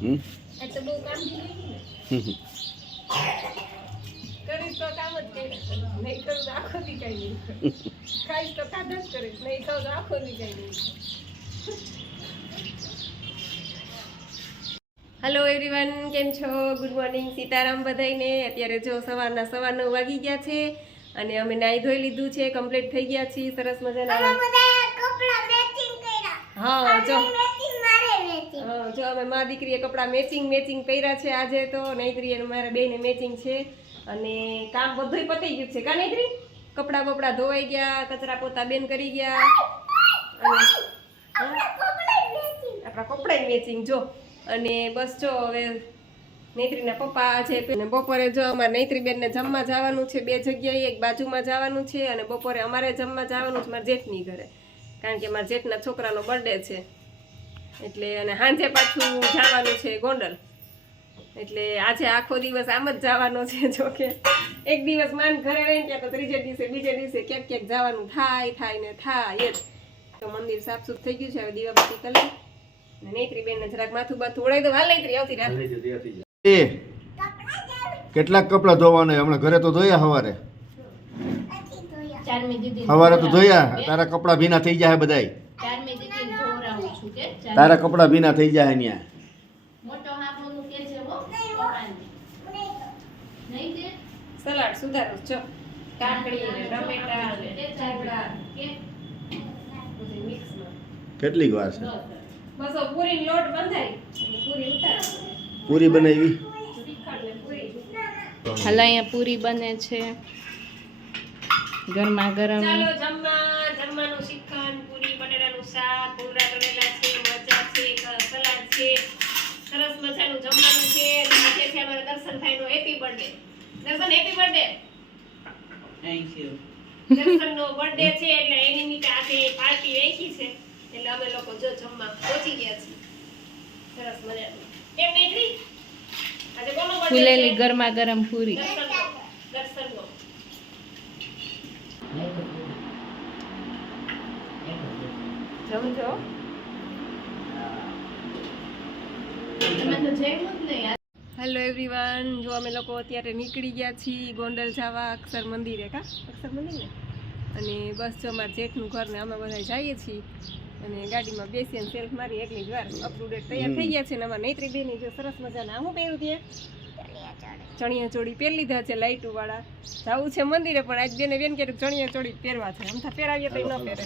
આ તો બહુ કામ દીધું કરીશ તો કામ જ કરીશ, નહીં કરું તો આખો દી કઈ નહીં, ખાઈશ તો ખાધા જ કરીશ, નહીં ખાવ તો આખો દી કઈ નહીં. હેલો એવરીવન, કેમ છો? ગુડ મોર્નિંગ, સીતારામ બધાઈને. અત્યારે જો સવારના 9:15 વાગી ગયા છે અને અમે નાઈ ધોઈ લીધું છે, કમ્પ્લીટ થઈ ગયા છીએ, સરસ મજાના. હા જો અમે મા દીકરીએ કપડાં મેચિંગ પહેર્યા છે આજે તો. નૈત્રી અને મારા બેને મેચિંગ છે અને કામ બધુંય પતી ગયું છે કા નૈત્રી? કપડાં બપડા ધોવાઈ ગયા, કચરા પોતા બેન કરી ગયા અને આપણા કપડાં મેચિંગ જો. અને બસ જો હવે નૈત્રીના પપ્પા આજે બપોરે જો અમારે નૈત્રી બેનને જમવા જવાનું છે 2 જગ્યાએ, એક બાજુમાં જવાનું છે અને બપોરે અમારે જમવા જવાનું છે મારા જેઠની ઘરે, કારણ કે મારા જેઠના છોકરાનો બર્થડે છે એટલે. અને સાંજે પાછું જવાનું છે ગોંડલ, એટલે આજે આખો દિવસ આમ જ જવાનો છે. જોકે એક દિવસ માન ઘરે રહીને ત્યાં તો ત્રીજે દિવસે બીજે દિવસે ક્યાંક જવાનું થાય ને થાય જ. તો મંદિર સાફ સુફ થઈ ગયું છે, હવે દીવાબત્તી કરી નૈત્રી બેન ને જરાક માથું બાથું ઉડાઈ દો. હાલ નૈત્રી આવતી રાત. કેટલાક કપડા ધોવાના હમણાં ઘરે તો ધોયા સવારે તો ધોયા. તારા કપડા ભીના થઈ જાય બધાય, તારા કપડા ભીના થઈ જાય ત્યાં. સલાડ સુધારો છો, કાકડી ને ટમેટા ને ચાવડા મિક્સમાં. કેટલીક વાર છે? બસ પૂરી લોટ બંધાઈ, પૂરી ઉતાર. પૂરી બનાવી. હાલ અહીંયા પૂરી બને છે ગરમા ગરમ. ચાલો જમવાનું શીખન, પૂરી બટેટાનું શાક, ભૂંગળા તળેલા છે, મરચાં છે, સલાડ છે, સરસ મજાનું જમવાનું છે. આજે છે અમારા દર્શનભાઈનો હેપી બર્થડે. દર્શન હેપી બર્થડે. Thank you. દર્શનનો બર્થડે છે એટલે એની નિમિત્તે આજે પાર્ટી રાખી છે, એટલે અમે લોકો જો જમવા પહોંચી ગયા છીએ. સરસ મજાનું. કેમ નૈત્રી? આજે કોનો બર્થડે? ફૂલેલી ગરમા ગરમ પૂરી. દર્શનનો. જમજો. હેલો એવરીવન, જો અમે લોકો અત્યારે નીકળી ગયા છીએ ગોંડલ જવા અક્ષર મંદિરે. અક્ષર મંદિર ને. અને બસ જો અમારા જેઠનું ઘર ને અમે બધા જઈએ છીએ અને ગાડીમાં બેસી અને સેલ્ફ મારી એટલી જ વાર અપટુડેટ તૈયાર થઈ ગયા છે. ને અમારા નૈત્રી બેની જો સરસ મજાના હું પહેર્યું ત્યાં ચણિયા ચોળી પહેરી લીધા છે લાઈટુ વાળા. જવું છે મંદિરે પણ આજ બેને બેન કે ચણિયા ચોળી પહેરવા છે, આમ પહેરાવીએ તો ન પહેરે.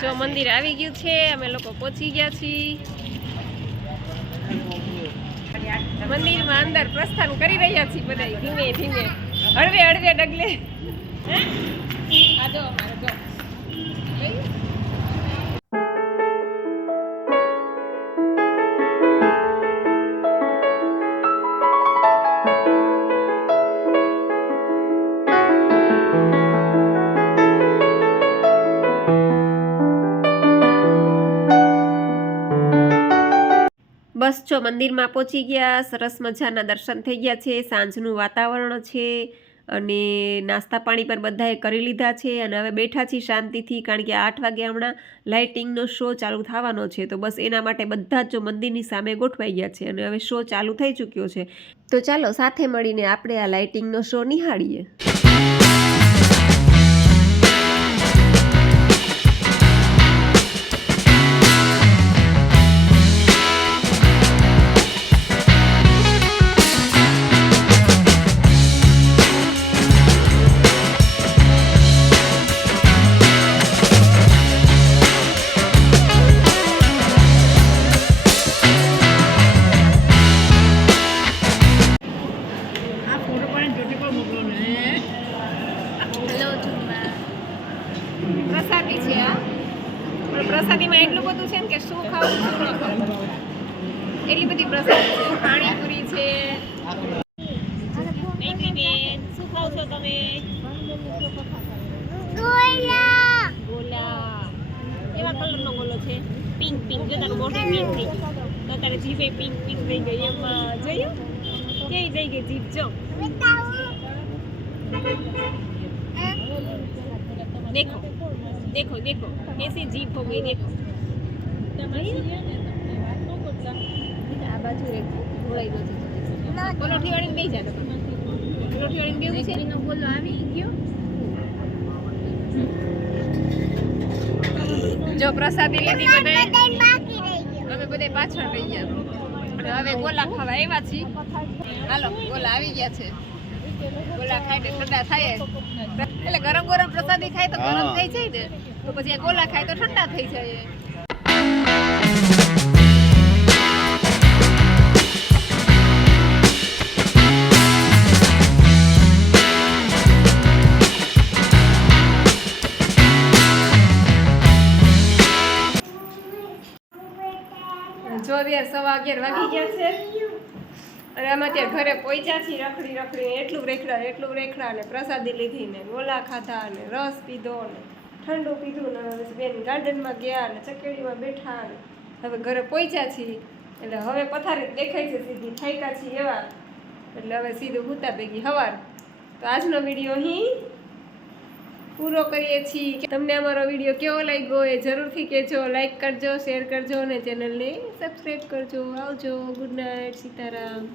જો મંદિર આવી ગયું છે, અમે લોકો પહોંચી ગયા છીએ મંદિરમાં. અંદર પ્રસ્થાન કરી રહ્યા છીએ બધા ધીમે ધીમે, હળવે ડગલે. આ જો અમારે જો બસ જો મંદિરમાં પહોંચી ગયા, સરસ મજાના દર્શન થઈ ગયા છે. સાંજનું વાતાવરણ છે અને નાસ્તા પાણી પર બધાએ કરી લીધા છે અને હવે બેઠા છીએ શાંતિથી, કારણ કે 8 વાગે હમણાં લાઇટિંગનો શો ચાલુ થવાનો છે. તો બસ એના માટે બધા જ જો મંદિરની સામે ગોઠવાઈ ગયા છે અને હવે શો ચાલુ થઈ ચૂક્યો છે. તો ચાલો સાથે મળીને આપણે આ લાઇટિંગનો શો નિહાળીએ. પ્રસાદી છે આ, પણ પ્રસાદીમાં એટલું બધું છે ને કે શું ખાવું શું ન ખાવું, એટલી બધી પ્રસાદી છે. પાણીપુરી છે. શું ખાવ છો તમે? ગોલા. કેવા કલરનો ગોલો છે? પિંક. જો તારું મોઢું પિંક થઈ ગયું. કાકાને જીભે પિંક પિંક થઈ ગઈ એમાં જોયું કેવી થઈ ગઈ જીભ જો देखो देखो देखो कैसी जीप हो गई देखो આ બાજુ એક ઢોળાઈ ગયો છે પલોઠી વાળીને બેસી જા પલોઠી વાળીને બેસી છે એનો બોલો આવી ગયો જો પ્રસાદી લીધી બધાય અમે બધા પાછળ રહી ગયા હવે ગોલા ખાવા આવ્યા છીએ હાલો ગોલા આવી ગયા છે ગોલા ખાઈને ઠંડા થાય એટલે ગરમ ગરમ પ્રસાદી ખાય તો ગરમ થઈ જાય ને તો પછી આ ગોલા ખાય તો ઠંડા થઈ જાય જો યાર 11:15 વાગી ગયા છે અને આમાં ત્યાં ઘરે પહોંચ્યા છીએ રખડી રખડીને એટલું રેખડા અને પ્રસાદી લીધી ને ગોલા ખાધા ને રસ પીધો ને ઠંડુ પીધું ને હવે બેન ગાર્ડનમાં ગયા ને ચકેડીમાં બેઠા ને હવે ઘરે પહોંચ્યા છીએ એટલે હવે પથારી દેખાય છે સીધી થાક્યા છીએ એવા એટલે હવે સીધું હુતા ભેગી હવાર તો આજનો વિડીયો અહીં પૂરો કરીએ છીએ તમને અમારો વિડીયો કેવો લાગ્યો એ જરૂરથી કહેજો લાઈક કરજો શેર કરજો અને ચેનલને સબસ્ક્રાઈબ કરજો આવજો ગુડ નાઇટ સીતારામ